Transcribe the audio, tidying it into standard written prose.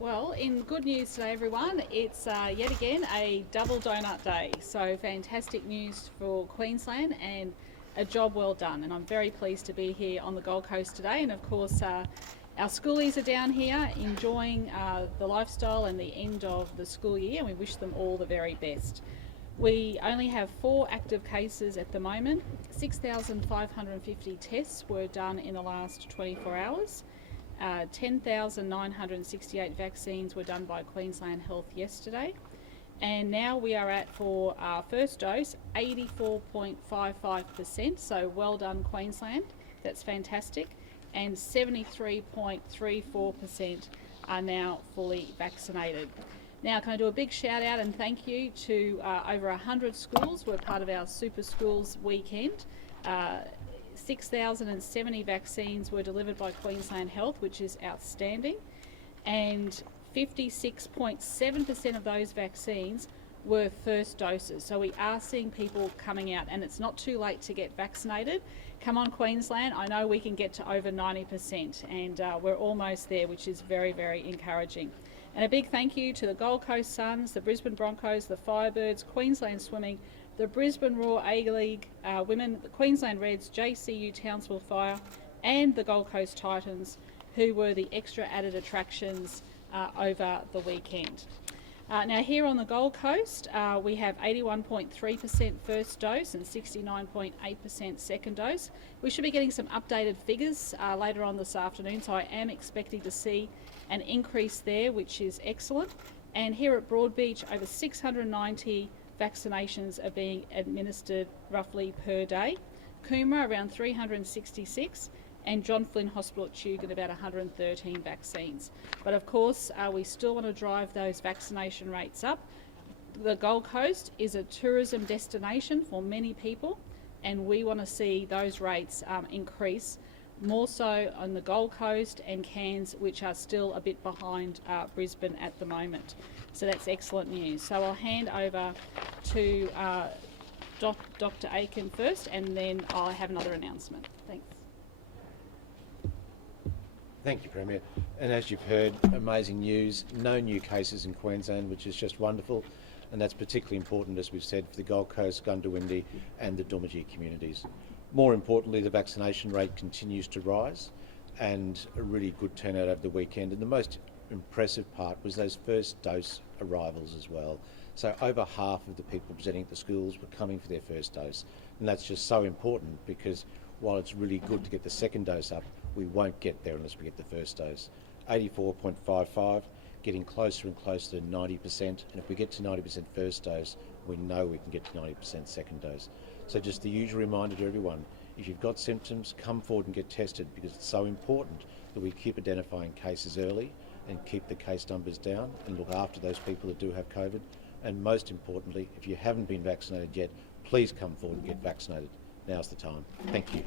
Well, in good news today, everyone, it's yet again a double donut day. So fantastic news for Queensland and a job well done. And I'm very pleased to be here on the Gold Coast today. And of course, our schoolies are down here enjoying the lifestyle and the end of the school year, and we wish them all the very best. We only have 4 active cases at the moment. 6,550 tests were done in the last 24 hours. 10,968 vaccines were done by Queensland Health yesterday, and now we are at, for our first dose, 84.55%, so well done Queensland, that's fantastic, and 73.34% are now fully vaccinated. Now, can I do a big shout out and thank you to over 100 schools who were part of our Super Schools weekend. 6,070 vaccines were delivered by Queensland Health, which is outstanding, and 56.7% of those vaccines were first doses. So we are seeing people coming out, and it's not too late to get vaccinated. Come on, Queensland, I know we can get to over 90%, and we're almost there, which is very, very encouraging. And a big thank you to the Gold Coast Suns, the Brisbane Broncos, the Firebirds, Queensland Swimming, the Brisbane Roar A-League Women, the Queensland Reds, JCU Townsville Fire, and the Gold Coast Titans, who were the extra added attractions over the weekend. Now here on the Gold Coast, we have 81.3% first dose and 69.8% second dose. We should be getting some updated figures later on this afternoon, so I am expecting to see an increase there, which is excellent. And here at Broadbeach, over 690 vaccinations are being administered roughly per day. Coomera around 366, and John Flynn Hospital at Tugun about 113 vaccines. But of course, we still want to drive those vaccination rates up. The Gold Coast is a tourism destination for many people, and we want to see those rates increase, more so on the Gold Coast and Cairns, which are still a bit behind Brisbane at the moment. So that's excellent news. So I'll hand over to Dr. Aiken first, and then I'll have another announcement. Thanks. Thank you, Premier. And as you've heard, amazing news, no new cases in Queensland, which is just wonderful. And that's particularly important, as we've said, for the Gold Coast, Gundawindi and the Doomadgee communities. More importantly, the vaccination rate continues to rise, and a really good turnout over the weekend. And the most impressive part was those first dose arrivals as well. So over half of the people presenting at the schools were coming for their first dose. And that's just so important, because while it's really good to get the second dose up, we won't get there unless we get the first dose. 84.55, getting closer and closer to 90%. And if we get to 90% first dose, we know we can get to 90% second dose. So just the usual reminder to everyone, if you've got symptoms, come forward and get tested, because it's so important that we keep identifying cases early and keep the case numbers down and look after those people that do have COVID. And most importantly, if you haven't been vaccinated yet, please come forward and get vaccinated. Now's the time. Thank you.